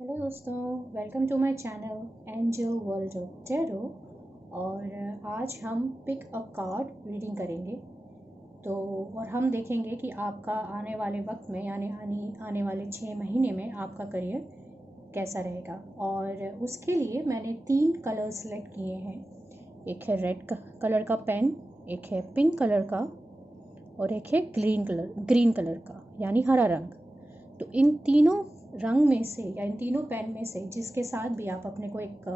Hello दोस्तों, welcome to my channel angel world of tarot. और आज हम पिक अ कार्ड रीडिंग करेंगे। तो और हम देखेंगे कि आपका आने वाले वक्त में यानी आने वाले 6 महीने में आपका करियर कैसा रहेगा। और उसके लिए मैंने 3 कलर सेलेक्ट किए हैं। एक है रेड कलर का पेन, एक है पिंक कलर का और एक है ग्रीन कलर का यानी हरा रंग। तो इन तीनों रंग में से या इन तीनों पेन में से जिसके साथ भी आप अपने को एक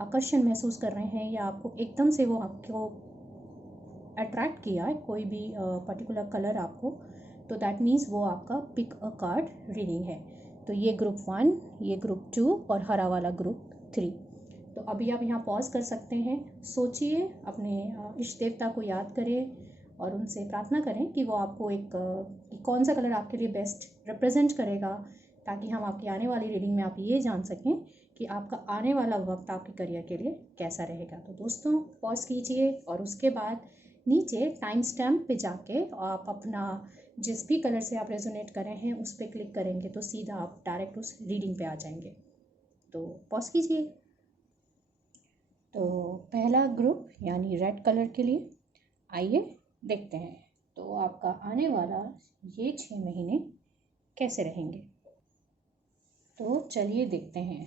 आकर्षण महसूस कर रहे हैं या आपको एकदम से वो आपको अट्रैक्ट किया है कोई भी पर्टिकुलर कलर आपको, तो दैट मीन्स वो आपका पिक अ कार्ड रीडिंग है। तो ये ग्रुप 1, ये ग्रुप 2 और हरा वाला ग्रुप 3। तो अभी आप यहाँ पॉज कर सकते हैं, सोचिए, अपने इष्ट देवता को याद करें और उनसे प्रार्थना करें कि वो आपको कि कौन सा कलर आपके लिए बेस्ट रिप्रेजेंट करेगा, ताकि हम आपकी आने वाली रीडिंग में आप ये जान सकें कि आपका आने वाला वक्त आपके करियर के लिए कैसा रहेगा। तो दोस्तों पॉज कीजिए और उसके बाद नीचे टाइम स्टैम्प पे जाके आप अपना जिस भी कलर से आप रेजोनेट कर रहे हैं उस पर क्लिक करेंगे तो सीधा आप डायरेक्ट उस रीडिंग पे आ जाएंगे। तो पॉज कीजिए। तो पहला ग्रुप यानी रेड कलर के लिए आइए देखते हैं तो आपका आने वाला ये 6 महीने कैसे रहेंगे। तो चलिए देखते हैं।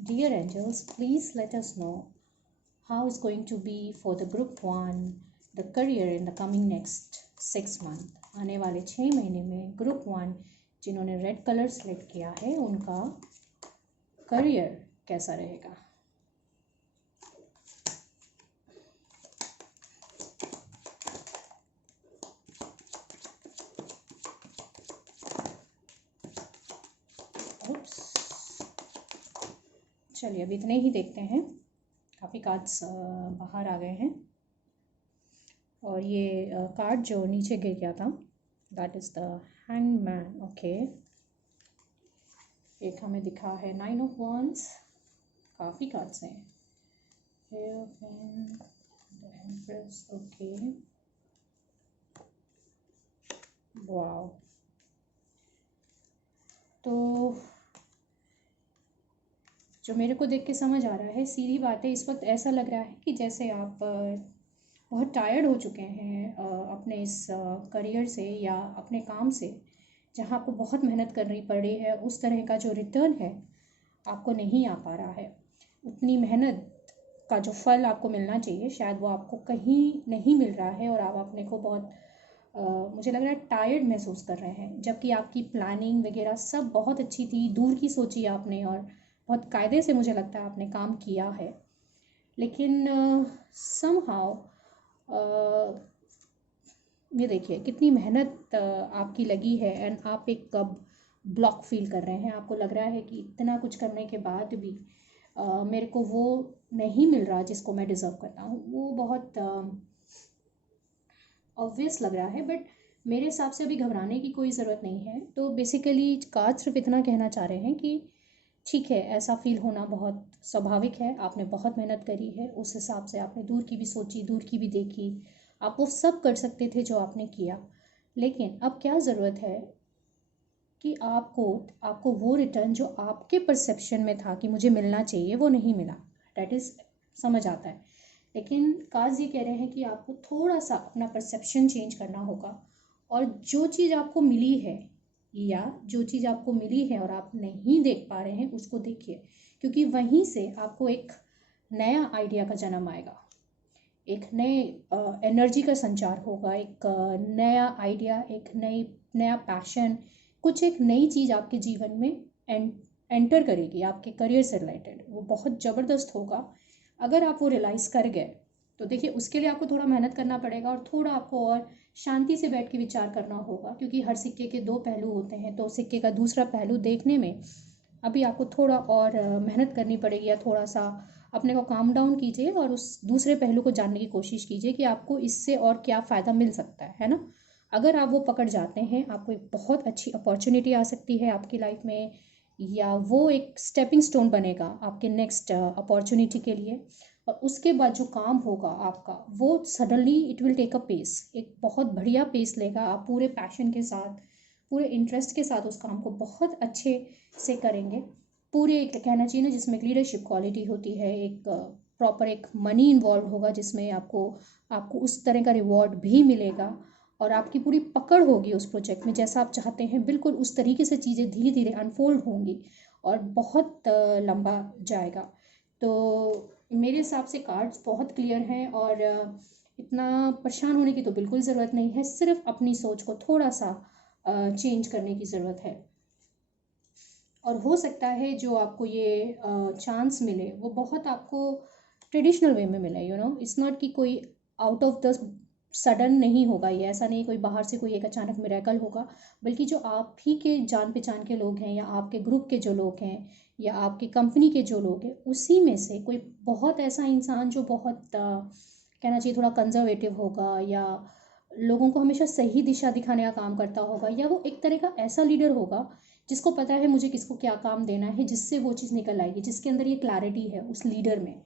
Dear angels, please let us know how is going to be for the group 1 the career in the coming next 6 months। आने वाले 6 महीने में ग्रुप 1 जिन्होंने रेड कलर सेलेक्ट किया है उनका करियर कैसा रहेगा। चलिए अब इतने ही देखते हैं, काफ़ी कार्ड्स बाहर आ गए हैं। और ये कार्ड जो नीचे गिर गया था that is the hangman. Okay, एक हमें दिखा है 9 ऑफ वॉन्ड्स, काफ़ी कार्ड्स हैं। Okay, wow. तो जो मेरे को देख के समझ आ रहा है, सीधी बात है, इस वक्त ऐसा लग रहा है कि जैसे आप बहुत टायर्ड हो चुके हैं अपने इस करियर से या अपने काम से, जहाँ आपको बहुत मेहनत करनी पड़ रही है। उस तरह का जो रिटर्न है आपको नहीं आ पा रहा है। उतनी मेहनत का जो फल आपको मिलना चाहिए शायद वो आपको कहीं नहीं मिल रहा है और आप अपने को बहुत मुझे लग रहा है टायर्ड महसूस कर रहे हैं, जबकि आपकी प्लानिंग वगैरह सब बहुत अच्छी थी, दूर की सोची आपने और बहुत कायदे से मुझे लगता है आपने काम किया है। लेकिन समहाउ ये देखिए कितनी मेहनत आपकी लगी है एंड आप एक कब ब्लॉक फील कर रहे हैं। आपको लग रहा है कि इतना कुछ करने के बाद भी मेरे को वो नहीं मिल रहा जिसको मैं डिज़र्व करता हूँ। वो बहुत ऑब्वियस लग रहा है, बट मेरे हिसाब से अभी घबराने की कोई ज़रूरत नहीं है। तो बेसिकली कार्ड सिर्फ इतना कहना चाह रहे हैं कि ठीक है, ऐसा फील होना बहुत स्वाभाविक है। आपने बहुत मेहनत करी है, उस हिसाब से आपने दूर की भी सोची, दूर की भी देखी, आप वो सब कर सकते थे जो आपने किया। लेकिन अब क्या ज़रूरत है कि आपको वो रिटर्न जो आपके परसेप्शन में था कि मुझे मिलना चाहिए वो नहीं मिला। डैट इज़ समझ आता है। लेकिन काज ये कह रहे हैं कि आपको थोड़ा सा अपना परसेप्शन चेंज करना होगा और जो चीज़ आपको मिली है या जो चीज़ आपको मिली है और आप नहीं देख पा रहे हैं उसको देखिए, क्योंकि वहीं से आपको एक नया आइडिया का जन्म आएगा, एक नए एनर्जी का संचार होगा, एक नया आइडिया, एक नया पैशन, कुछ एक नई चीज़ आपके जीवन में एंटर करेगी आपके करियर से रिलेटेड। वो बहुत ज़बरदस्त होगा अगर आप वो रियलाइज़ कर गए। तो देखिए उसके लिए आपको थोड़ा मेहनत करना पड़ेगा और थोड़ा आपको और शांति से बैठ के विचार करना होगा, क्योंकि हर सिक्के के 2 पहलू होते हैं। तो सिक्के का दूसरा पहलू देखने में अभी आपको थोड़ा और मेहनत करनी पड़ेगी, या थोड़ा सा अपने को काम डाउन कीजिए और उस दूसरे पहलू को जानने की कोशिश कीजिए कि आपको इससे और क्या फ़ायदा मिल सकता है ना। अगर आप वो पकड़ जाते हैं, आपको एक बहुत अच्छी अपॉर्चुनिटी आ सकती है आपकी लाइफ में, या वो एक स्टेपिंग स्टोन बनेगा आपके नेक्स्ट अपॉर्चुनिटी के लिए। और उसके बाद जो काम होगा आपका वो suddenly it will take a pace, एक बहुत बढ़िया पेस लेगा। आप पूरे पैशन के साथ, पूरे इंटरेस्ट के साथ उस काम को बहुत अच्छे से करेंगे, पूरे एक कहना चाहिए ना जिसमें एक लीडरशिप क्वालिटी होती है, एक प्रॉपर एक मनी इन्वॉल्व होगा जिसमें आपको आपको उस तरह का रिवॉर्ड भी मिलेगा और आपकी पूरी पकड़ होगी उस प्रोजेक्ट में, जैसा आप चाहते हैं बिल्कुल उस तरीके से चीज़ें धीरे धीरे अनफोल्ड होंगी और बहुत लंबा जाएगा। तो मेरे हिसाब से कार्ड्स बहुत क्लियर हैं और इतना परेशान होने की तो बिल्कुल ज़रूरत नहीं है, सिर्फ अपनी सोच को थोड़ा सा चेंज करने की ज़रूरत है। और हो सकता है जो आपको ये चांस मिले वो बहुत आपको ट्रेडिशनल वे में मिले, इट्स नॉट कि कोई आउट ऑफ द सडन नहीं होगा, ये ऐसा नहीं कोई बाहर से कोई एक अचानक मिरेकल होगा, बल्कि जो आप ही के जान पहचान के लोग हैं या आपके ग्रुप के जो लोग हैं या आपकी कंपनी के जो लोग हैं उसी में से कोई बहुत ऐसा इंसान जो बहुत कहना चाहिए थोड़ा कंजर्वेटिव होगा या लोगों को हमेशा सही दिशा दिखाने का काम करता होगा, या वो एक तरह का ऐसा लीडर होगा जिसको पता है मुझे किसको क्या काम देना है, जिससे वो चीज़ निकल आएगी, जिसके अंदर ये क्लैरिटी है उस लीडर में,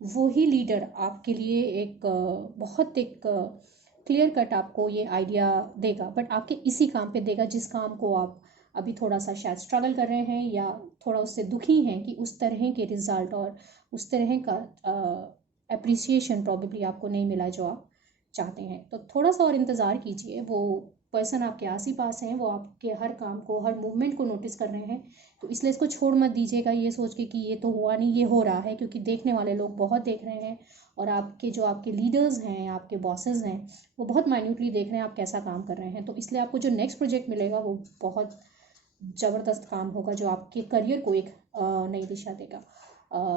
वो ही लीडर आपके लिए एक बहुत एक क्लियर कट आपको ये आइडिया देगा, बट आपके इसी काम पे देगा जिस काम को आप अभी थोड़ा सा शायद स्ट्रगल कर रहे हैं या थोड़ा उससे दुखी हैं कि उस तरह के रिजल्ट और उस तरह का अप्रिसिएशन प्रॉबेबली आपको नहीं मिला जो आप चाहते हैं। तो थोड़ा सा और इंतज़ार कीजिए, वो पर्सन आपके आस ही पास हैं, वो आपके हर काम को हर मूवमेंट को नोटिस कर रहे हैं, तो इसलिए इसको छोड़ मत दीजिएगा ये सोच के कि ये तो हुआ नहीं, ये हो रहा है, क्योंकि देखने वाले लोग बहुत देख रहे हैं और आपके जो आपके लीडर्स हैं, आपके बॉसेस हैं, वो बहुत माइन्यूटली देख रहे हैं आप कैसा काम कर रहे हैं। तो इसलिए आपको जो नेक्स्ट प्रोजेक्ट मिलेगा वो बहुत ज़बरदस्त काम होगा जो आपके करियर को एक नई दिशा देगा।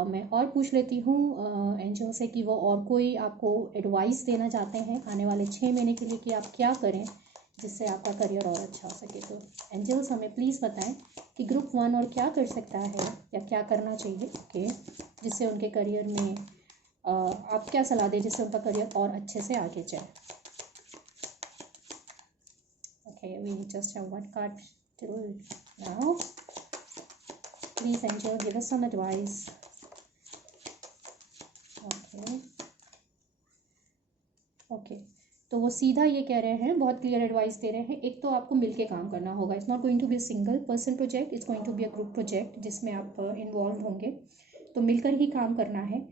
मैं और पूछ लेती हूँ एंजल से कि वो और कोई आपको एडवाइस देना चाहते हैं आने वाले 6 महीने के लिए कि आप क्या करें जिससे आपका करियर और अच्छा हो सके। तो एंजल्स हमें प्लीज़ बताएं कि ग्रुप 1 और क्या कर सकता है या क्या करना चाहिए ओके जिससे उनके करियर में आप क्या सलाह दें जिससे उनका करियर और अच्छे से आगे जाए। Okay we just have one card till now. Please angel give us some advice. Okay तो वो सीधा ये कह रहे हैं, बहुत क्लियर एडवाइस दे रहे हैं, एक तो आपको मिलके काम करना होगा, it's not going to be single person project, it's going to be a group project जिसमें आप इन्वॉल्व होंगे, तो मिलकर ही काम करना है।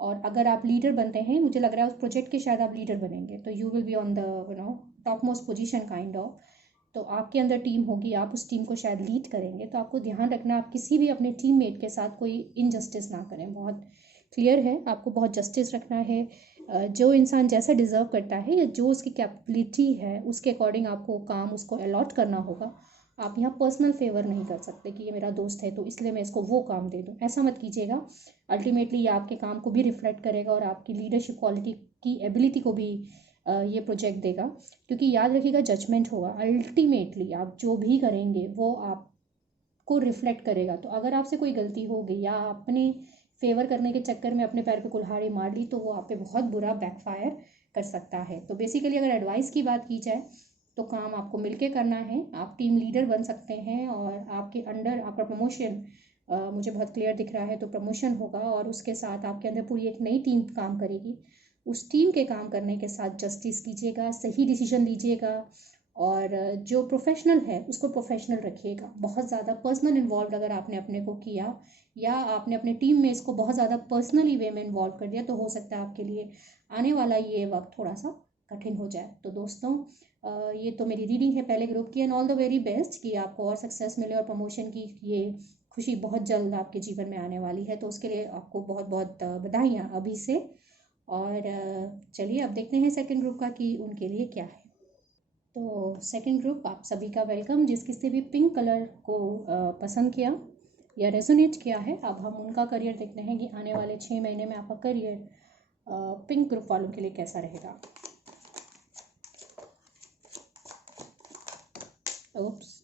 और अगर आप लीडर बनते हैं, मुझे लग रहा है उस प्रोजेक्ट के शायद आप लीडर बनेंगे, तो you will be on the top most position kind of, तो आपके अंदर टीम होगी, आप उस टीम को शायद लीड करेंगे, तो आपको ध्यान रखना आप किसी भी अपने टीममेट के साथ कोई इनजस्टिस ना करें, बहुत क्लियर है, आपको बहुत जस्टिस रखना है, जो इंसान जैसा डिज़र्व करता है या जो उसकी कैपेबिलिटी है उसके अकॉर्डिंग आपको काम उसको अलॉट करना होगा। आप यहाँ पर्सनल फेवर नहीं कर सकते कि ये मेरा दोस्त है तो इसलिए मैं इसको वो काम दे दूँ, ऐसा मत कीजिएगा। अल्टीमेटली ये आपके काम को भी रिफ्लेक्ट करेगा और आपकी लीडरशिप क्वालिटी की एबिलिटी को भी ये प्रोजेक्ट देगा, क्योंकि याद रखिएगा जजमेंट होगा, अल्टीमेटली आप जो भी करेंगे वो आपको रिफ्लेक्ट करेगा। तो अगर आपसे कोई गलती हो गई या आपने फेवर करने के चक्कर में अपने पैर पे कुल्हाड़ी मार ली तो वो आप पे बहुत बुरा बैकफायर कर सकता है। तो बेसिकली अगर एडवाइस की बात की जाए तो काम आपको मिलके करना है, आप टीम लीडर बन सकते हैं और आपके अंडर आपका प्रमोशन मुझे बहुत क्लियर दिख रहा है, तो प्रमोशन होगा और उसके साथ आपके अंदर पूरी एक नई टीम काम करेगी। उस टीम के काम करने के साथ जस्टिस कीजिएगा, सही डिसीजन लीजिएगा और जो प्रोफेशनल है उसको प्रोफेशनल रखिएगा। बहुत ज़्यादा पर्सनल इन्वॉल्व अगर आपने अपने को किया या आपने अपने टीम में इसको बहुत ज़्यादा पर्सनली वे में इन्वॉल्व कर दिया तो हो सकता है आपके लिए आने वाला ये वक्त थोड़ा सा कठिन हो जाए। तो दोस्तों ये तो मेरी रीडिंग है पहले ग्रुप की, and all the very best कि आपको और सक्सेस मिले और प्रमोशन की ये खुशी बहुत जल्द आपके जीवन में आने वाली है, तो उसके लिए आपको बहुत बहुत बधाइयाँ अभी से। और चलिए अब देखते हैं सेकंड ग्रुप का कि उनके लिए क्या है। तो सेकंड ग्रुप आप सभी का वेलकम, जिस किसी भी पिंक कलर को पसंद किया या रेजोनेट किया है, अब हम उनका करियर देखते हैं कि आने वाले 6 महीने में आपका करियर पिंक ग्रुप वालों के लिए कैसा रहेगा। ओप्स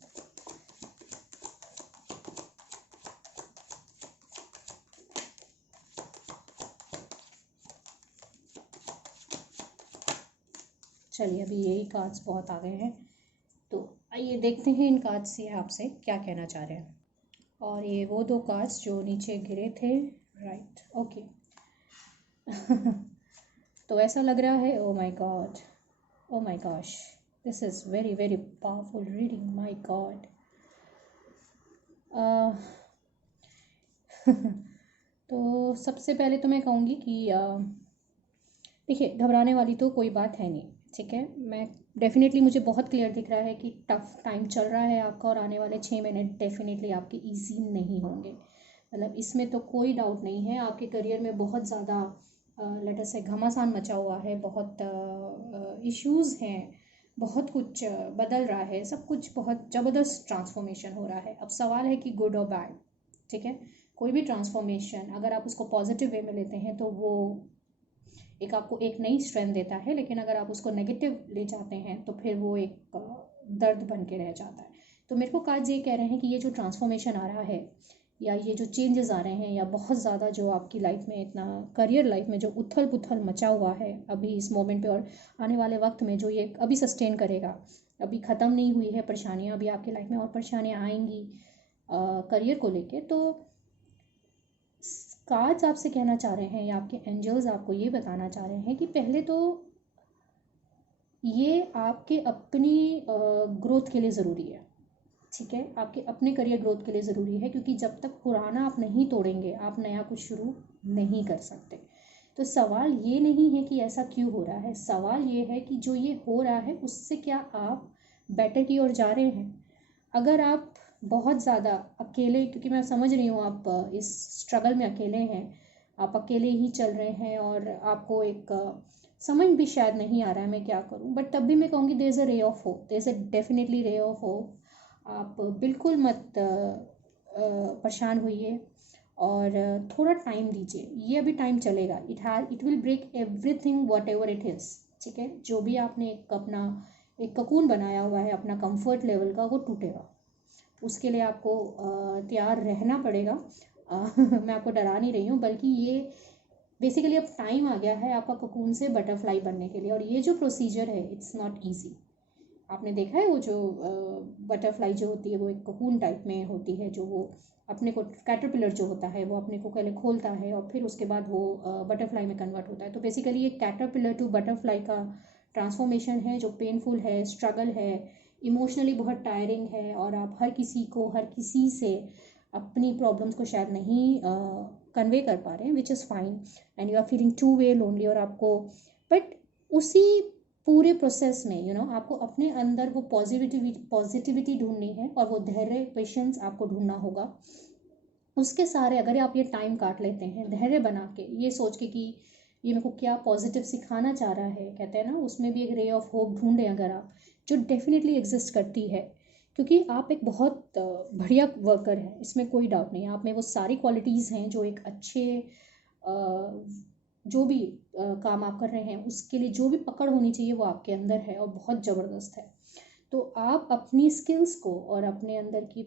चलिए अभी यही कार्ड्स बहुत आ गए हैं, तो आइए देखते हैं इन कार्ड्स से आपसे क्या कहना चाह रहे हैं। और ये वो 2 कार्ड्स जो नीचे गिरे थे, राइट ओके तो ऐसा लग रहा है, oh my God, oh my gosh, this is very very powerful reading, my God. तो सबसे पहले तो मैं कहूँगी कि देखिए, घबराने वाली तो कोई बात है नहीं, ठीक है। मैं डेफिनेटली, मुझे बहुत क्लियर दिख रहा है कि टफ टाइम चल रहा है आपका, और आने वाले 6 मिनट डेफिनेटली आपके इजी नहीं होंगे, मतलब इसमें तो कोई डाउट नहीं है। आपके करियर में बहुत ज़्यादा लेट अस से घमासान मचा हुआ है, बहुत इश्यूज़ हैं, बहुत कुछ बदल रहा है, सब कुछ बहुत ज़बरदस्त ट्रांसफॉर्मेशन हो रहा है। अब सवाल है कि गुड और बैड, ठीक है। कोई भी ट्रांसफॉर्मेशन अगर आप उसको पॉजिटिव वे में लेते हैं तो वो एक आपको एक नई स्ट्रेंथ देता है, लेकिन अगर आप उसको नेगेटिव ले जाते हैं तो फिर वो एक दर्द बन के रह जाता है। तो मेरे को कार्ड्स ये कह रहे हैं कि ये जो ट्रांसफॉर्मेशन आ रहा है, या ये जो चेंजेस आ रहे हैं, या बहुत ज़्यादा जो आपकी लाइफ में इतना करियर लाइफ में जो उथल पुथल मचा हुआ है अभी इस मोमेंट पे, और आने वाले वक्त में जो ये अभी सस्टेन करेगा, अभी ख़त्म नहीं हुई है परेशानियाँ, अभी आपकी लाइफ में और परेशानियाँ आएंगी करियर को लेके। तो कार्ड्स आपसे कहना चाह रहे हैं, या आपके एंजल्स आपको ये बताना चाह रहे हैं कि पहले तो ये आपके अपनी ग्रोथ के लिए ज़रूरी है, ठीक है। आपके अपने करियर ग्रोथ के लिए ज़रूरी है, क्योंकि जब तक पुराना आप नहीं तोड़ेंगे आप नया कुछ शुरू नहीं कर सकते। तो सवाल ये नहीं है कि ऐसा क्यों हो रहा है, सवाल ये है कि जो ये हो रहा है उससे क्या आप बेटर की ओर जा रहे हैं। अगर आप बहुत ज़्यादा अकेले, क्योंकि मैं समझ रही हूँ आप इस स्ट्रगल में अकेले हैं, आप अकेले ही चल रहे हैं, और आपको एक समझ भी शायद नहीं आ रहा है मैं क्या करूँ, बट तब भी मैं कहूँगी there is a ray of hope, there is a definitely ray of hope. आप बिल्कुल मत परेशान होइए, और थोड़ा टाइम दीजिए, ये अभी टाइम चलेगा। It will break everything whatever it is, ठीक है। जो भी आपने एक अपना एक ककून बनाया हुआ है अपना कंफर्ट लेवल का, वो टूटेगा। उसके लिए आपको तैयार रहना पड़ेगा। मैं आपको डरा नहीं रही हूँ, बल्कि ये बेसिकली अब टाइम आ गया है आपका ककून से बटरफ्लाई बनने के लिए, और ये जो प्रोसीजर है इट्स नॉट ईजी। आपने देखा है वो जो बटरफ्लाई जो होती है वो एक ककून टाइप में होती है, जो वो अपने को कैटरपिलर जो होता है वो अपने को पहले खोलता है और फिर उसके बाद वो बटरफ्लाई में कन्वर्ट होता है। तो बेसिकली ये कैटरपिलर टू बटरफ्लाई का ट्रांसफॉर्मेशन है, जो पेनफुल है, स्ट्रगल है, इमोशनली बहुत टायरिंग है, और आप हर किसी से अपनी प्रॉब्लम्स को शायद नहीं कन्वे कर पा रहे हैं, which is fine, and you are feeling too way lonely. और आपको बट उसी पूरे प्रोसेस में आपको अपने अंदर वो पॉजिटिविटी ढूंढनी है, और वो धैर्य पेशेंस आपको ढूंढना होगा। उसके सारे अगर आप ये टाइम काट लेते हैं धैर्य बना के, ये सोच के कि ये मेरे को क्या पॉजिटिव सिखाना चाह रहा है, कहते हैं ना, उसमें भी एक रे ऑफ होप ढूंढें अगर आप, जो डेफिनेटली एग्जिस्ट करती है, क्योंकि आप एक बहुत बढ़िया वर्कर हैं, इसमें कोई डाउट नहीं है। आप में वो सारी क्वालिटीज़ हैं जो एक अच्छे जो भी काम आप कर रहे हैं उसके लिए जो भी पकड़ होनी चाहिए वो आपके अंदर है, और बहुत ज़बरदस्त है। तो आप अपनी स्किल्स को और अपने अंदर की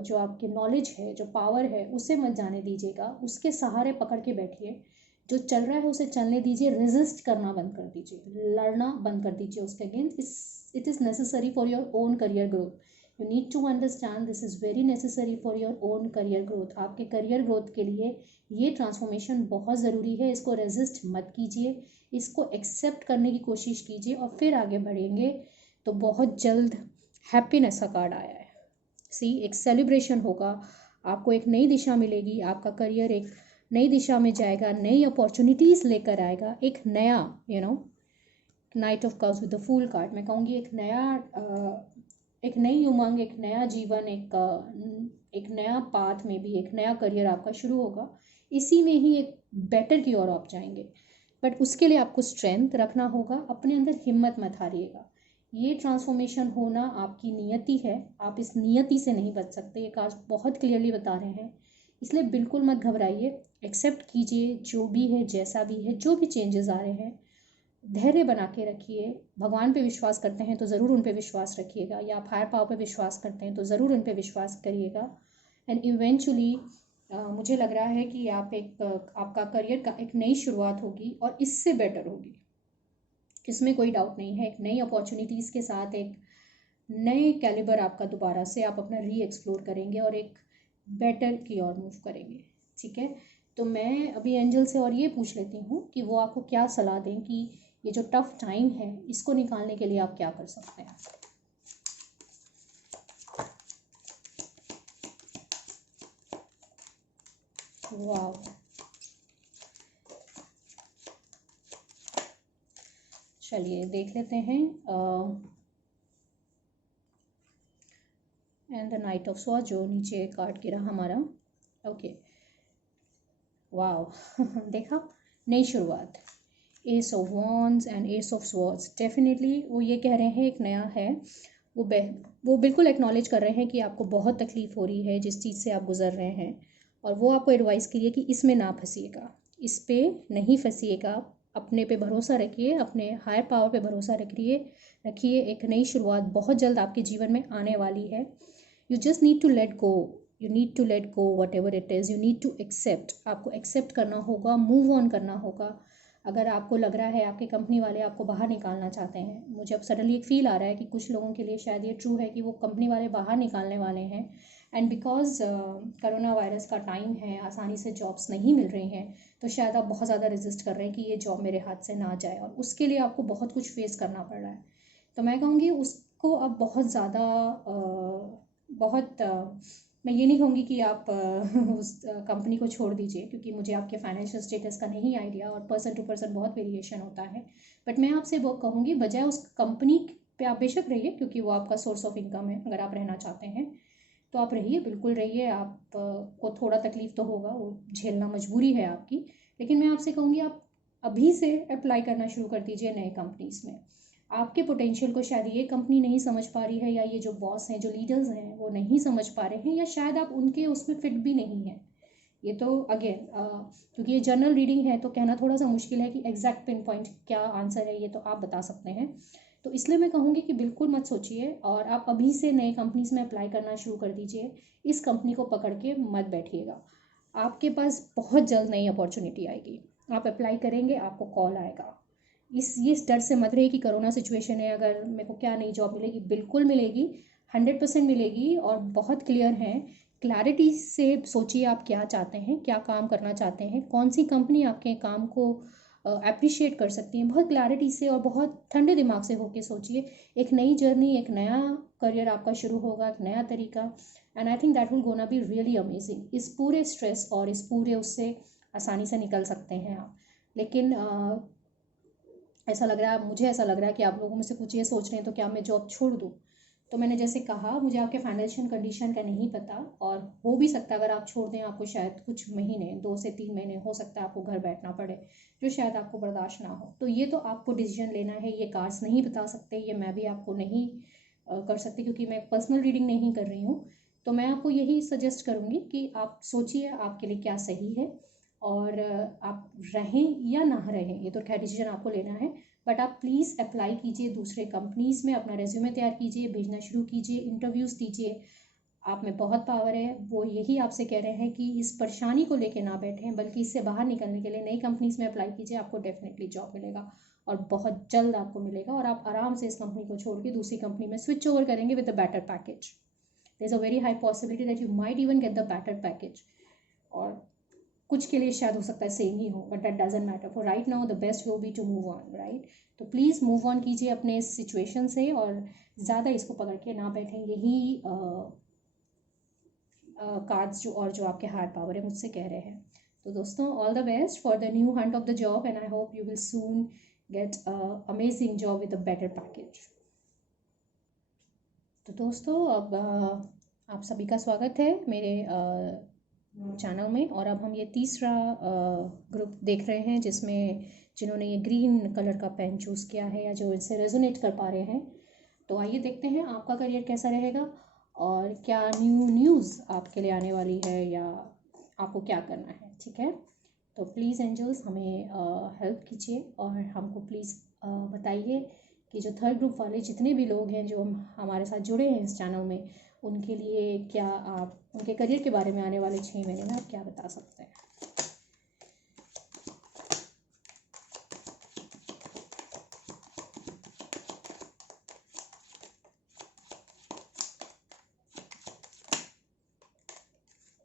जो आपकी नॉलेज है, जो पावर है, उसे मत जाने दीजिएगा, उसके सहारे पकड़ के बैठिए। जो चल रहा है उसे चलने दीजिए, रेजिस्ट करना बंद कर दीजिए, लड़ना बंद कर दीजिए उसके against. It is necessary for your own career growth. You need to understand this is very necessary for your own career growth. आपके करियर ग्रोथ के लिए ये ट्रांसफॉर्मेशन बहुत ज़रूरी है, इसको रेजिस्ट मत कीजिए, इसको एक्सेप्ट करने की कोशिश कीजिए, और फिर आगे बढ़ेंगे तो बहुत जल्द हैप्पीनेस का कार्ड आया है। सी, एक सेलिब्रेशन होगा, आपको एक नई दिशा मिलेगी, आपका करियर एक नई दिशा में जाएगा, नई अपॉर्चुनिटीज़ लेकर आएगा, एक नया knight of cups with the fool card, मैं कहूँगी एक नया एक नई उमंग, एक नया जीवन, एक नया पाथ में भी एक नया करियर आपका शुरू होगा। इसी में ही एक बेटर की ओर आप जाएंगे, बट उसके लिए आपको स्ट्रेंथ रखना होगा, अपने अंदर हिम्मत मत हारिएगा। ये ट्रांसफॉर्मेशन होना आपकी नियति है, आप इस नियति से नहीं बच सकते, ये कार्ड बहुत क्लियरली बता रहे हैं। इसलिए बिल्कुल मत घबराइए, एक्सेप्ट कीजिए जो भी है, जैसा भी है, जो भी चेंजेस आ रहे हैं, धैर्य बना के रखिए। भगवान पे विश्वास करते हैं तो ज़रूर उन पे विश्वास रखिएगा, या आप हायर पावर पे विश्वास करते हैं तो ज़रूर उन पे विश्वास करिएगा, एंड इवेंचुअली मुझे लग रहा है कि आपका करियर का एक नई शुरुआत होगी और इससे बेटर होगी, इसमें कोई डाउट नहीं है। एक नई अपॉर्चुनिटीज़ के साथ एक नए कैलिबर आपका दोबारा से आप अपना री एक्सप्लोर करेंगे और एक बेटर की ओर मूव करेंगे, ठीक है। तो मैं अभी एंजल से और ये पूछ लेती हूँ कि वो आपको क्या सलाह दें कि ये जो टफ टाइम है इसको निकालने के लिए आप क्या कर सकते हैं। वाह, चलिए देख लेते हैं। And the night of swords, जो नीचे कार्ड गिरा हमारा। ओके, वाह देखा, नई शुरुआत। S of wands and S of swords, definitely वो ये कह रहे हैं एक नया है। वो बिल्कुल एक्नॉलेज कर रहे हैं कि आपको बहुत तकलीफ़ हो रही है जिस चीज़ से आप गुजर रहे हैं, और वो आपको एडवाइस करिए कि इसमें ना फंसिएगा, इस पे नहीं फंसिएगा, अपने पे भरोसा रखिए, अपने हायर पावर पे भरोसा रखिए। एक नई शुरुआत बहुत जल्द आपके जीवन में आने वाली है। You just need to let go, you need to let go whatever it is, you need to accept, आपको एक्सेप्ट करना होगा, मूव ऑन करना होगा। अगर आपको लग रहा है आपकी कंपनी वाले आपको बाहर निकालना चाहते हैं, मुझे अब सडनली एक फ़ील आ रहा है कि कुछ लोगों के लिए शायद ये ट्रू है कि वो कंपनी वाले बाहर निकालने वाले हैं, एंड बिकॉज करोना वायरस का टाइम है, आसानी से जॉब्स नहीं मिल रही हैं, तो शायद आप बहुत ज़्यादा रेजिस्ट कर रहे हैं कि ये जॉब मेरे हाथ से ना जाए, और उसके लिए आपको बहुत कुछ फेस करना पड़ रहा है। तो मैं कहूँगी उसको अब बहुत ज़्यादा मैं ये नहीं कहूँगी कि आप उस कंपनी को छोड़ दीजिए, क्योंकि मुझे आपके फाइनेंशियल स्टेटस का नहीं आइडिया, और पर्सन टू पर्सन बहुत वेरिएशन होता है। बट मैं आपसे वो कहूँगी, बजाय उस कंपनी पे आप बेशक रहिए, क्योंकि वो आपका सोर्स ऑफ इनकम है, अगर आप रहना चाहते हैं तो आप रहिए, बिल्कुल रहिए। आप को थोड़ा तकलीफ़ तो होगा, वो झेलना मजबूरी है आपकी, लेकिन मैं आपसे कहूँगी आप अभी से अप्लाई करना शुरू कर दीजिए नए कंपनीज़ में। आपके पोटेंशियल को शायद ये कंपनी नहीं समझ पा रही है, या ये जो बॉस हैं, जो लीडर्स हैं, वो नहीं समझ पा रहे हैं, या शायद आप उनके उसमें फिट भी नहीं हैं। ये तो अगेन क्योंकि ये जर्नल रीडिंग है, तो कहना थोड़ा सा मुश्किल है कि एग्जैक्ट पिन पॉइंट क्या आंसर है, ये तो आप बता सकते हैं। तो इसलिए मैं कहूँगी कि बिल्कुल मत सोचिए, और आप अभी से नए कंपनीज में अप्लाई करना शुरू कर दीजिए। इस कंपनी को पकड़ के मत बैठिएगा, आपके पास बहुत जल्द नई अपॉर्चुनिटी आएगी। आप अप्लाई करेंगे, आपको कॉल आएगा। इस डर से मत रहिए कि कोरोना सिचुएशन है, अगर मेरे को क्या नई जॉब मिलेगी, बिल्कुल मिलेगी, 100% मिलेगी, और बहुत क्लियर है। क्लैरिटी से सोचिए आप क्या चाहते हैं, क्या काम करना चाहते हैं, कौन सी कंपनी आपके काम को अप्रिशिएट कर सकती है। बहुत क्लैरिटी से और बहुत ठंडे दिमाग से होके सोचिए। एक नई जर्नी, एक नया करियर आपका शुरू होगा, एक नया तरीका, and I think that will gonna be really amazing. इस पूरे स्ट्रेस और इस पूरे उससे आसानी से निकल सकते हैं आप। लेकिन ऐसा लग रहा है, मुझे ऐसा लग रहा है कि आप लोगों में से कुछ ये सोच रहे हैं तो क्या मैं जॉब छोड़ दूँ। तो मैंने जैसे कहा, मुझे आपके फाइनेंशियल कंडीशन का नहीं पता, और हो भी सकता है अगर आप छोड़ दें, आपको शायद कुछ महीने, 2 से 3 महीने हो सकता है आपको घर बैठना पड़े, जो शायद आपको बर्दाश्त ना हो। तो ये तो आपको डिसीजन लेना है, ये कार्ड्स नहीं बता सकते, ये मैं भी आपको नहीं कर सकती, क्योंकि मैं पर्सनल रीडिंग नहीं कर रही हूँ। तो मैं आपको यही सजेस्ट करूँगी कि आप सोचिए आपके लिए क्या सही है, और आप रहें या ना रहें, ये तो क्या डिसीजन आपको लेना है। बट आप प्लीज़ अप्लाई कीजिए दूसरे कंपनीज़ में, अपना रेज्यूमे तैयार कीजिए, भेजना शुरू कीजिए, इंटरव्यूज़ दीजिए। आप में बहुत पावर है, वो यही आपसे कह रहे हैं कि इस परेशानी को लेके ना बैठें, बल्कि इससे बाहर निकलने के लिए नई कंपनीज़ में अप्लाई कीजिए। आपको डेफिनेटली जॉब मिलेगा, और बहुत जल्द आपको मिलेगा, और आप आराम से इस कंपनी को छोड़ के दूसरी कंपनी में स्विच ओवर करेंगे with a better package. There is a very high possibility that you might even get the better package, और कुछ के लिए शायद हो सकता है सेम ही हो, but that doesn't matter. For right now the best will be to move on, right. तो प्लीज़ मूव ऑन कीजिए अपने इस सिचुएशन से, और ज़्यादा इसको पकड़ के ना बैठें। यही कार्ड्स जो आपके हार्ट पावर है मुझसे कह रहे हैं। तो दोस्तों, all the best for the new Hunt of the job, and I hope you will soon gate amazing job with a better package. तो दोस्तों, अब आप सभी का स्वागत है मेरे चैनल में, और अब हम ये तीसरा ग्रुप देख रहे हैं, जिन्होंने ये ग्रीन कलर का पेन चूज़ किया है, या जो इससे रेजोनेट कर पा रहे हैं। तो आइए देखते हैं आपका करियर कैसा रहेगा, और क्या न्यूज़ आपके लिए आने वाली है, या आपको क्या करना है। ठीक है, तो प्लीज़ एंजल्स हमें हेल्प कीजिए, और हमको प्लीज़ बताइए कि जो थर्ड ग्रुप वाले जितने भी लोग हैं जो हमारे साथ जुड़े हैं इस चैनल में, उनके लिए क्या आप उनके करियर के बारे में आने वाले 6 महीने में आप क्या बता सकते हैं।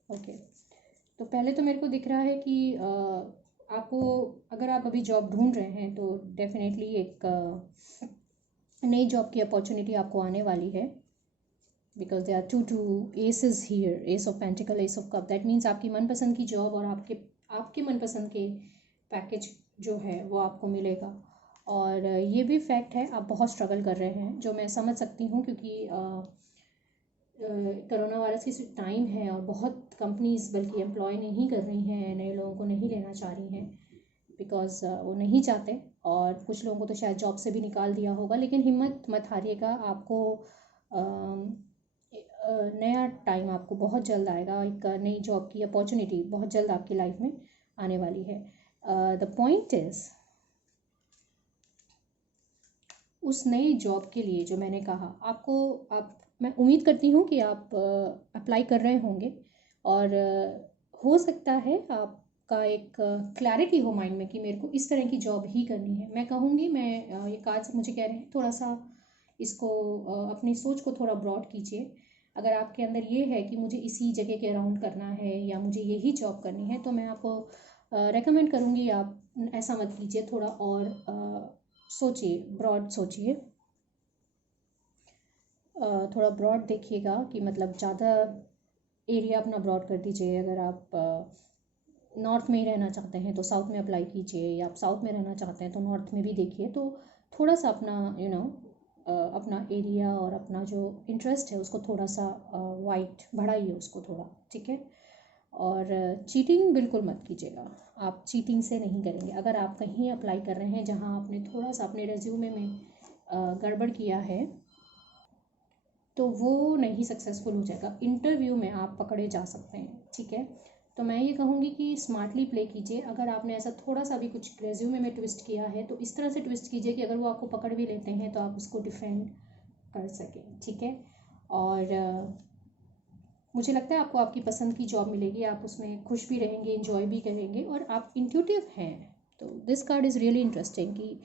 ओके, तो पहले तो मेरे को दिख रहा है कि आपको अगर आप अभी जॉब ढूंढ रहे हैं तो डेफिनेटली एक नई जॉब की अपॉर्चुनिटी आपको आने वाली है, because they are two aces here, ace of pentacle, ace of cup. That means आपकी मनपसंद की जॉब और आपके मनपसंद के पैकेज जो है वो आपको मिलेगा। और ये भी फैक्ट है, आप बहुत स्ट्रगल कर रहे हैं, जो मैं समझ सकती हूँ, क्योंकि कोरोना वायरस की टाइम है और बहुत कंपनीज बल्कि एम्प्लॉय नहीं कर रही हैं, नए लोगों को नहीं लेना चाह रही हैं, बिकॉज वो नहीं चाहते। और कुछ लोगों को तो शायद जॉब से भी निकाल दिया होगा, लेकिन हिम्मत मत हारिएगा। आपको नया टाइम आपको बहुत जल्द आएगा, एक नई जॉब की अपॉर्चुनिटी बहुत जल्द आपकी लाइफ में आने वाली है। द पॉइंट इज़, उस नई जॉब के लिए जो मैंने कहा आपको, मैं उम्मीद करती हूँ कि आप अप्लाई कर रहे होंगे, और हो सकता है आपका एक क्लैरिटी हो माइंड में कि मेरे को इस तरह की जॉब ही करनी है। मैं कहूँगी, ये कार्ड्स मुझे कह रहे हैं थोड़ा सा इसको अपनी सोच को थोड़ा ब्रॉड कीजिए। अगर आपके अंदर ये है कि मुझे इसी जगह के अराउंड करना है या मुझे यही जॉब करनी है, तो मैं आपको रेकमेंड करूँगी आप ऐसा मत कीजिए, थोड़ा और सोचिए, ब्रॉड सोचिए, थोड़ा ब्रॉड देखिएगा कि मतलब ज़्यादा एरिया अपना ब्रॉड कर दीजिए। अगर आप नॉर्थ में ही रहना चाहते हैं तो साउथ में अप्लाई कीजिए, या आप साउथ में रहना चाहते हैं तो नॉर्थ में भी देखिए। तो थोड़ा सा अपना अपना एरिया और अपना जो इंटरेस्ट है उसको थोड़ा सा वाइड बढ़ाइए उसको थोड़ा, ठीक है। और चीटिंग बिल्कुल मत कीजिएगा, आप चीटिंग से नहीं करेंगे। अगर आप कहीं अप्लाई कर रहे हैं जहां आपने थोड़ा सा अपने रेज्यूमे में गड़बड़ किया है, तो वो नहीं सक्सेसफुल हो जाएगा, इंटरव्यू में आप पकड़े जा सकते हैं, ठीक है। तो मैं ये कहूँगी कि स्मार्टली प्ले कीजिए। अगर आपने ऐसा थोड़ा सा भी कुछ रेज्यूमे में ट्विस्ट किया है तो इस तरह से ट्विस्ट कीजिए कि अगर वो आपको पकड़ भी लेते हैं तो आप उसको डिफेंड कर सकें, ठीक है। और मुझे लगता है आपको आपकी पसंद की जॉब मिलेगी, आप उसमें खुश भी रहेंगे, इंजॉय भी करेंगे, और आप इंट्यूटिव हैं। तो this card is really interesting कि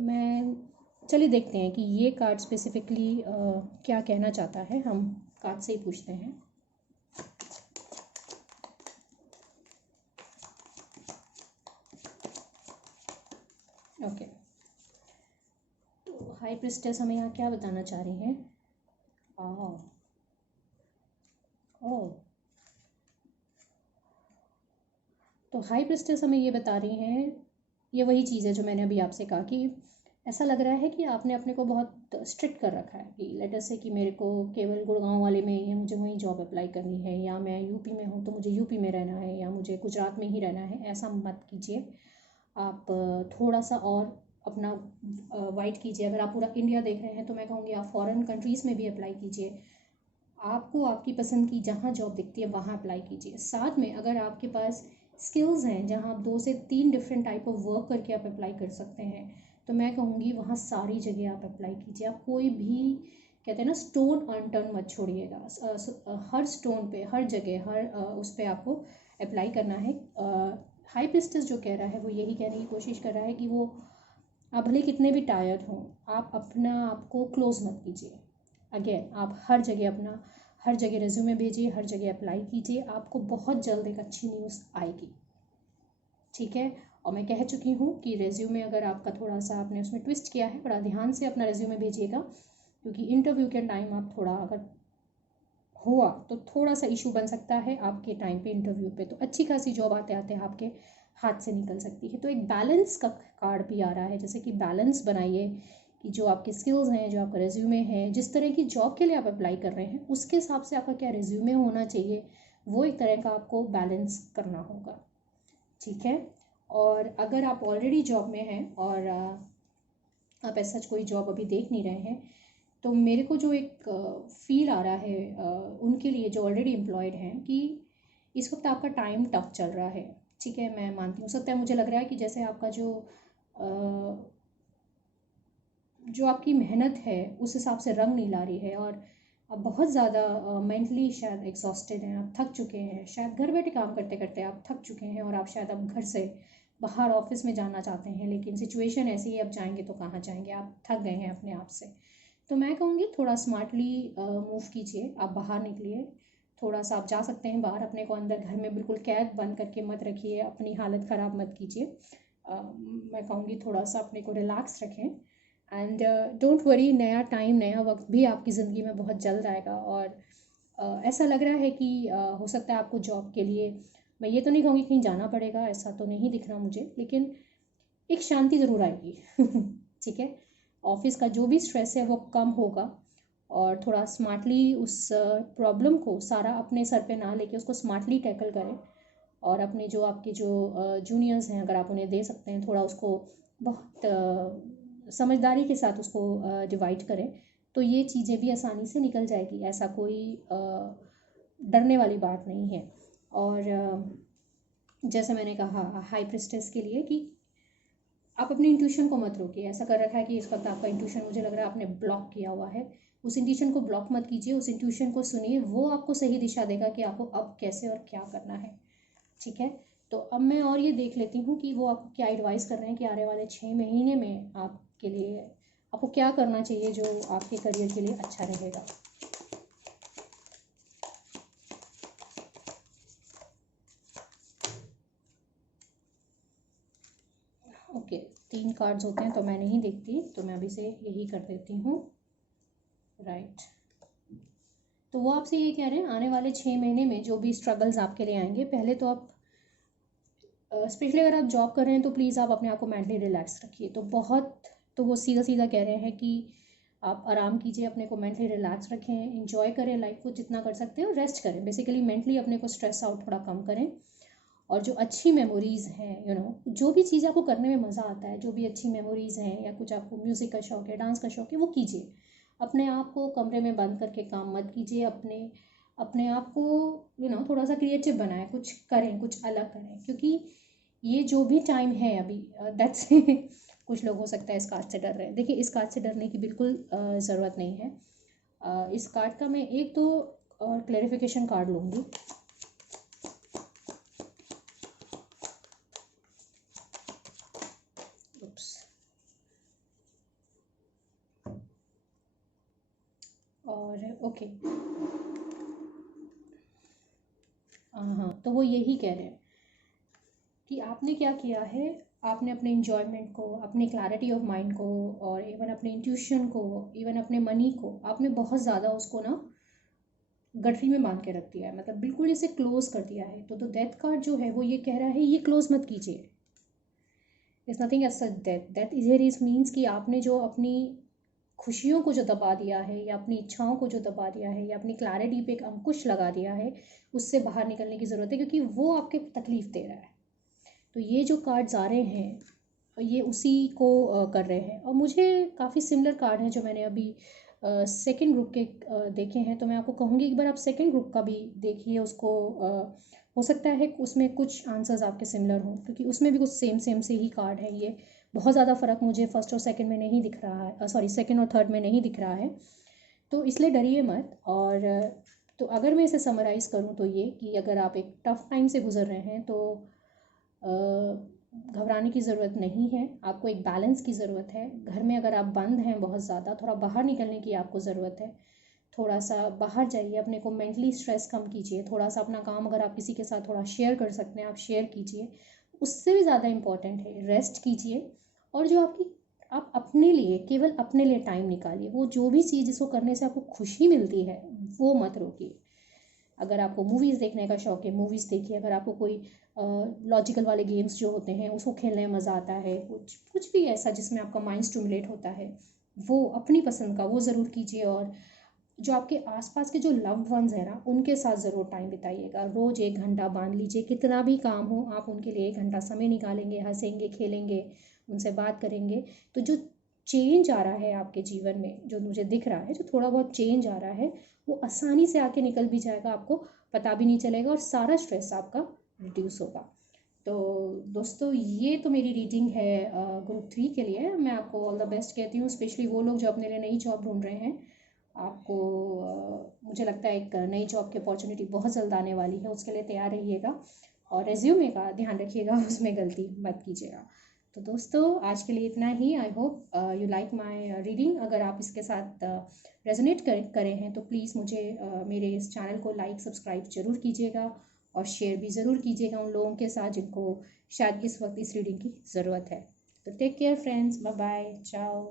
मैं चलिए देखते हैं कि ये कार्ड स्पेसिफिकली क्या कहना चाहता है। हम कार्ड से ही पूछते हैं। ओके, तो हाई प्रिस्टेस हमें यहाँ क्या बताना चाह रही हैं? ओह, तो हाई प्रिस्टेस हमें ये बता रही हैं, ये वही चीज़ है जो मैंने अभी आपसे कहा कि ऐसा लग रहा है कि आपने अपने को बहुत स्ट्रिक्ट कर रखा है, कि लेटर से कि मेरे को केवल गुड़गांव वाले में ही मुझे वहीं जॉब अप्लाई करनी है, या मैं यूपी में हूँ तो मुझे यूपी में रहना है, या मुझे गुजरात में ही रहना है। ऐसा मत कीजिए, आप थोड़ा सा और अपना वाइड कीजिए। अगर आप पूरा इंडिया देख रहे हैं तो मैं कहूँगी आप फॉरेन कंट्रीज़ में भी अप्लाई कीजिए। आपको आपकी पसंद की जहाँ जॉब दिखती है वहाँ अप्लाई कीजिए। साथ में अगर आपके पास स्किल्स हैं जहाँ आप 2 से 3 डिफरेंट टाइप ऑफ वर्क करके आप अप्लाई कर सकते हैं, तो मैं कहूँगी वहाँ सारी जगह आप अप्लाई कीजिए। आप कोई भी, कहते हैं ना, स्टोन अनटर्न मत छोड़िएगा। हर स्टोन पे, हर जगह, हर उस पर आपको अप्लाई करना है। हाई प्रिस्टेस जो कह रहा है वो यही कहने की कोशिश कर रहा है कि वो, आप भले कितने भी टायर्ड हों, आप अपना आपको क्लोज मत कीजिए। अगेन, आप हर जगह रेज्यूमे भेजिए, हर जगह अप्लाई कीजिए, आपको बहुत जल्द एक अच्छी न्यूज़ आएगी, ठीक है। और मैं कह चुकी हूँ कि रेज्यूमे अगर आपका थोड़ा सा आपने उसमें ट्विस्ट किया है, बड़ा ध्यान से अपना रेज्यूमे भेजिएगा, क्योंकि इंटरव्यू के टाइम आप थोड़ा अगर हुआ तो थोड़ा सा इशू बन सकता है आपके टाइम पे, इंटरव्यू पे। तो अच्छी खासी जॉब आते आते आपके हाथ से निकल सकती है। तो एक बैलेंस का कार्ड भी आ रहा है, जैसे कि बैलेंस बनाइए कि जो आपके स्किल्स हैं, जो आपका रेज्यूमे है, जिस तरह की जॉब के लिए आप अप्लाई कर रहे हैं उसके हिसाब से आपका क्या रेज्यूमे होना चाहिए, वो एक तरह का आपको बैलेंस करना होगा, ठीक है। और अगर आप ऑलरेडी जॉब में हैं और आप ऐसा कोई जॉब अभी देख नहीं रहे हैं, तो मेरे को जो एक फील आ रहा है उनके लिए जो ऑलरेडी एम्प्लॉयड हैं, कि इस वक्त आपका टाइम टफ चल रहा है, ठीक है। मैं मानती हूँ, सकता है, मुझे लग रहा है कि जैसे आपका जो आपकी मेहनत है उस हिसाब से रंग नहीं ला रही है, और आप बहुत ज़्यादा मेंटली शायद एग्जॉस्टेड हैं, आप थक चुके हैं, शायद घर बैठे काम करते करते आप थक चुके हैं, और आप शायद अब घर से बाहर ऑफिस में जाना चाहते हैं, लेकिन सिचुएशन ऐसी है, अब जाएंगे तो कहाँ जाएंगे, आप थक गए हैं अपने आप से। तो मैं कहूँगी थोड़ा स्मार्टली मूव कीजिए, आप बाहर निकलिए, थोड़ा सा आप जा सकते हैं बाहर, अपने को अंदर घर में बिल्कुल कैद बंद करके मत रखिए, अपनी हालत ख़राब मत कीजिए। मैं कहूँगी थोड़ा सा अपने को रिलैक्स रखें। एंड डोंट वरी, नया टाइम नया वक्त भी आपकी ज़िंदगी में बहुत जल्द आएगा। और ऐसा लग रहा है कि हो सकता है आपको जॉब के लिए, मैं ये तो नहीं कहूँगी कहीं जाना पड़ेगा, ऐसा तो नहीं दिख रहा मुझे, लेकिन एक शांति ज़रूर आएगी। ठीक है, ऑफिस का जो भी स्ट्रेस है वो कम होगा, और थोड़ा स्मार्टली उस प्रॉब्लम को सारा अपने सर पे ना लेके उसको स्मार्टली टैकल करें। और अपने जो आपके जो जूनियर्स हैं, अगर आप उन्हें दे सकते हैं थोड़ा, उसको बहुत समझदारी के साथ उसको डिवाइड करें, तो ये चीज़ें भी आसानी से निकल जाएगी। ऐसा कोई डरने वाली बात नहीं है। और जैसे मैंने कहा हाई प्रिस्टेस के लिए कि आप अपनी इंट्यूशन को मत रोकिए। ऐसा कर रखा है कि इस वक्त आपका इंट्यूशन, मुझे लग रहा है आपने ब्लॉक किया हुआ है, उस इंट्यूशन को ब्लॉक मत कीजिए, उस इंट्यूशन को सुनिए, वो आपको सही दिशा देगा कि आपको अब कैसे और क्या करना है। ठीक है, तो अब मैं और ये देख लेती हूँ कि वो आपको क्या एडवाइस कर रहे हैं कि आने वाले 6 महीने में आपके लिए आपको क्या करना चाहिए जो आपके करियर के लिए अच्छा रहेगा। ओके, 3 कार्ड्स होते हैं तो मैं नहीं देखती, तो मैं अभी से यही कर देती हूँ। राइट, तो वो आपसे ये कह रहे हैं आने वाले 6 महीने में जो भी स्ट्रगल्स आपके लिए आएंगे, पहले तो आप स्पेशली अगर आप जॉब कर रहे हैं तो प्लीज़ आप अपने आप को मेंटली रिलैक्स रखिए। तो वो सीधा सीधा कह रहे हैं कि आप आराम कीजिए, अपने को मेंटली रिलैक्स रखें, इंजॉय करें लाइफ को जितना कर सकते हैं, और रेस्ट करें। बेसिकली मेंटली अपने को स्ट्रेस आउट थोड़ा कम करें, और जो अच्छी मेमोरीज़ हैं, जो भी चीज़ आपको करने में मज़ा आता है, जो भी अच्छी मेमोरीज़ हैं, या कुछ आपको म्यूज़िक का शौक है, डांस का शौक है, वो कीजिए। अपने आप को कमरे में बंद करके काम मत कीजिए। अपने अपने आप को थोड़ा सा क्रिएटिव बनाएं, कुछ करें, कुछ अलग करें, क्योंकि ये जो भी टाइम है अभी, दैट्स कुछ लोग हो सकता है इस कार्ड से डर रहे हैं। देखिए, इस कार्ड से डरने की बिल्कुल ज़रूरत नहीं है। इस कार्ड का मैं एक तो क्लैरिफिकेशन कार्ड लूँगी। और ओके, हाँ, तो वो यही कह रहे हैं कि आपने क्या किया है, आपने अपने इन्जॉयमेंट को, अपनी क्लैरिटी ऑफ माइंड को, और इवन अपने इंट्यूशन को, इवन अपने मनी को, आपने बहुत ज़्यादा उसको ना गठरी में बांध के रख दिया है, मतलब बिल्कुल इसे क्लोज कर दिया है। तो डेथ कार्ड जो है वो ये कह रहा है ये क्लोज मत कीजिए। It's nothing as such death, that is means कि आपने जो अपनी खुशियों को जो दबा दिया है, या अपनी इच्छाओं को जो दबा दिया है, या अपनी क्लैरिटी पे एक अंकुश लगा दिया है, उससे बाहर निकलने की ज़रूरत है, क्योंकि वो आपके तकलीफ़ दे रहा है। तो ये जो कार्ड्स आ रहे हैं ये उसी को कर रहे हैं। और मुझे काफ़ी सिमिलर कार्ड हैं जो मैंने अभी सेकंड ग्रुप के देखे हैं, तो मैं आपको कहूँगी एक बार आप सेकंड ग्रुप का भी देखिए उसको। हो सकता है उसमें कुछ आंसर्स आपके सिमिलर हों, क्योंकि उसमें भी कुछ सेम सेम से ही कार्ड है। ये बहुत ज़्यादा फ़र्क मुझे फर्स्ट और सेकंड में नहीं दिख रहा है, सॉरी सेकंड और थर्ड में नहीं दिख रहा है, तो इसलिए डरिए मत। और तो अगर मैं इसे समराइज़ करूँ तो ये कि अगर आप एक टफ़ टाइम से गुज़र रहे हैं तो घबराने की ज़रूरत नहीं है, आपको एक बैलेंस की ज़रूरत है। घर में अगर आप बंद हैं बहुत ज़्यादा, थोड़ा बाहर निकलने की आपको ज़रूरत है। थोड़ा सा बाहर जाइए, अपने को मेंटली स्ट्रेस कम कीजिए, थोड़ा सा अपना काम अगर आप किसी के साथ थोड़ा शेयर कर सकते हैं आप शेयर कीजिए। उससे भी ज़्यादा इम्पॉर्टेंट है रेस्ट कीजिए, और जो आप अपने लिए, केवल अपने लिए टाइम निकालिए। वो जो भी चीज़ जिसको करने से आपको खुशी मिलती है वो मत रोकिए। अगर आपको मूवीज़ देखने का शौक है मूवीज़ देखिए, अगर आपको कोई लॉजिकल वाले गेम्स जो होते हैं उसको खेलने में मज़ा आता है, कुछ कुछ भी ऐसा जिसमें आपका माइंड स्टिमुलेट होता है, वो अपनी पसंद का वो ज़रूर कीजिए। और जो आपके आसपास के जो लव्ड वंस हैं ना, उनके साथ ज़रूर टाइम बिताइएगा। रोज़ 1 घंटा बांध लीजिए, कितना भी काम हो आप उनके लिए 1 घंटा समय निकालेंगे, हंसेंगे, खेलेंगे, उनसे बात करेंगे, तो जो चेंज आ रहा है आपके जीवन में, जो मुझे दिख रहा है, जो थोड़ा बहुत चेंज आ रहा है, वो आसानी से आके निकल भी जाएगा, आपको पता भी नहीं चलेगा, और सारा स्ट्रेस आपका रिड्यूस होगा। तो दोस्तों, ये तो मेरी रीडिंग है ग्रुप 3 के लिए। मैं आपको ऑल द बेस्ट कहती हूँ, स्पेशली वो लोग जो अपने लिए नई जॉब ढूंढ रहे हैं। आपको मुझे लगता है एक नई जॉब की अपॉर्चुनिटी बहुत जल्द आने वाली है, उसके लिए तैयार रहिएगा, और रेज्यूमे का ध्यान रखिएगा, उसमें गलती मत कीजिएगा। तो दोस्तों आज के लिए इतना ही। I hope you like my reading. अगर आप इसके साथ रेजोनेट करे हैं तो प्लीज़ मुझे मेरे इस चैनल को लाइक सब्सक्राइब ज़रूर कीजिएगा और शेयर भी ज़रूर कीजिएगा उन लोगों के साथ जिनको शायद इस वक्त इस रीडिंग की ज़रूरत है। तो take care friends, bye bye, चाओ।